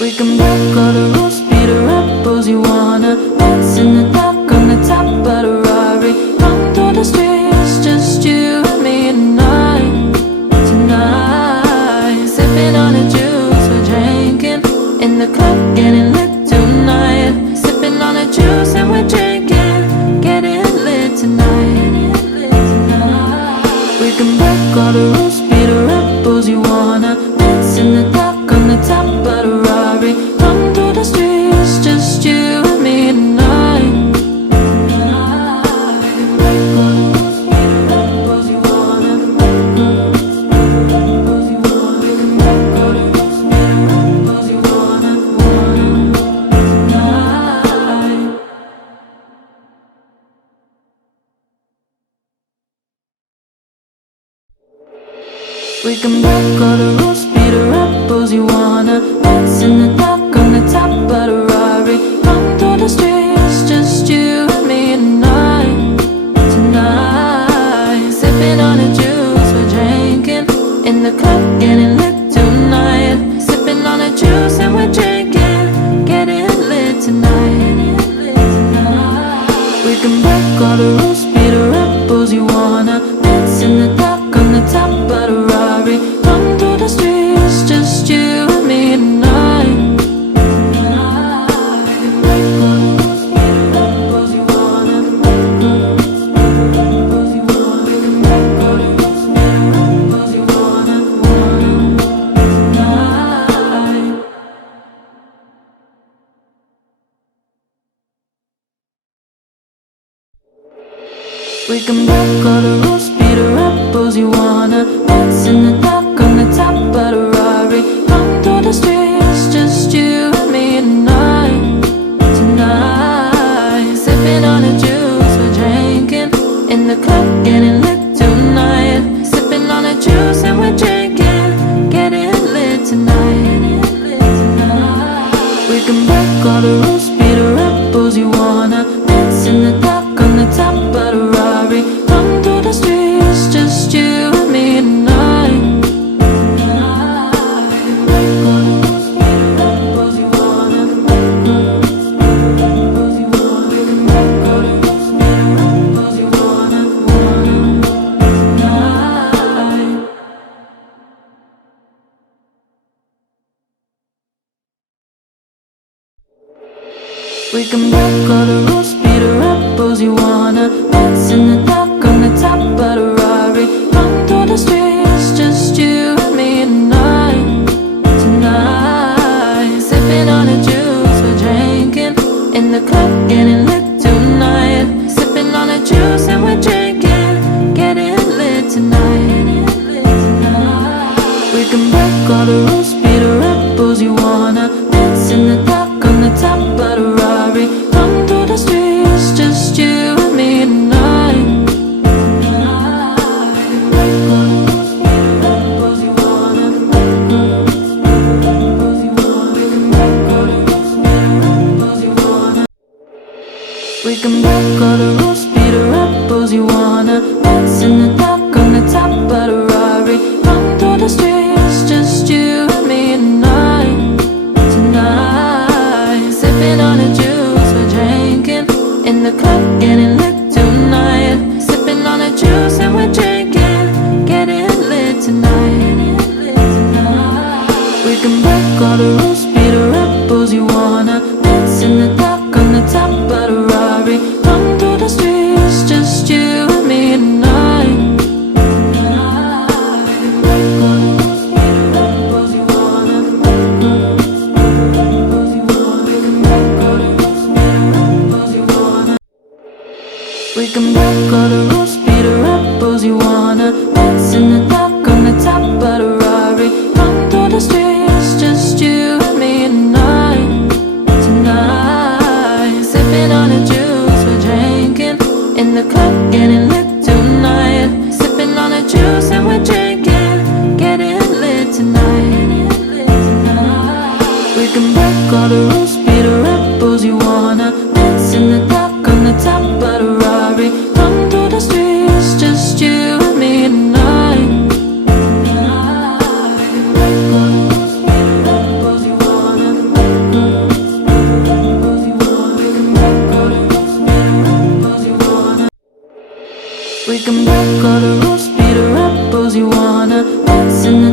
We can break all the rules, be the rebels you wanna. Dance in the dark on the top of the Rari. Run through the streets, just you and me tonight. Tonight, sipping on the juice, we're drinking. In the club, getting lit tonight. Sipping on the juice and we're drinking. Getting lit tonight. We can break all the rules, be the rebels you wanna. Dance in the dark on the top of the Rari. Run through the streets, just you and me tonight. We can break all the rules, be the rebels you wanna. Dance in the dark on the top of the Rari. Run through the streets, just you and me tonight. Tonight, sipping on the juice, we're drinking. In the club, getting lit tonight. Sipping on the juice and we're drinking. Getting lit tonight. We can break all the rules, be the rebels you wanna. Dance in the dark on the top of the Rari. Run through the streets, just you and me tonight. We can break all the rules, be the rebels you wanna. Dance in the dark on the top of the Rari. Run through the streets, just you and me tonight. Tonight, sipping on the juice, we're drinking. In the club, getting lit tonight. Sipping on the juice and we're drinking. Getting lit tonight. We can break all the rules, be the rebels you wanna. Dance in the dark on the top of the Rari. Run through the streets, just you and me tonight. We can break all the rules, be the rebels you wanna. Dance in the dark on the top of the Rari. Run through the streets, just you and me tonight. Tonight, sipping on the juice, we're drinking. In the club, getting lit tonight. Sipping on the juice and we're drinking. Getting lit tonight. We can break all the rules, be the rebels you wanna. Dance in the dark on the top of the Rari. Run through the streets, just you and me tonight. We can break all the rules, be the rebels you wanna. Dance in the dark on the top of the Rari. Run through the streets, just you and me tonight. Tonight, sipping on the juice, we're drinking. In the club, getting lit tonight. Sipping on the juice and we're drinking. Getting lit tonight. We can break all the rules, be the rebels you wanna. Dance in the dark on the top of the Rari. Run through the streets, just you and me tonight. We can break all the rules, be the rebels you wanna. Dance in the dark on the top of the Rari. Run through the streets, just you and me tonight. Tonight, sipping on the juice, we're drinking. In the club, getting lit tonight. Sipping on the juice and we're drinking. Getting lit tonight. We can break all the rules, be the rebels you wanna. Dance in the dark on the top of the Rari. Run through the streets, just you and me tonight. We can break all the rules, be the rebels you wanna. We can break all the rules, speed her up, pose you wanna dance in the